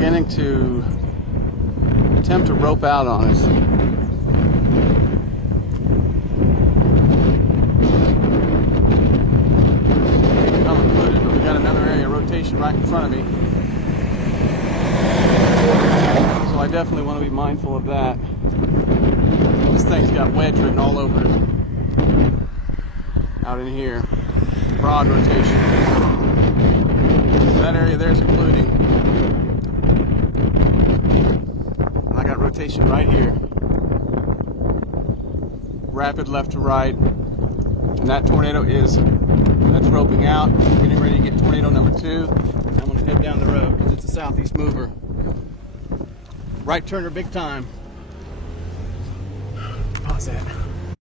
beginning to attempt to rope out on us. I'm included, but we got another area of rotation right in front of me. So I definitely want to be mindful of that. This thing's got wedge written all over it. Out in here. Broad rotation. That area there is including. I got rotation right here. Rapid left to right. And that tornado that's roping out. Getting ready to get tornado number 2. I'm going to head down the road because it's a southeast mover. Right turner big time. Pause that.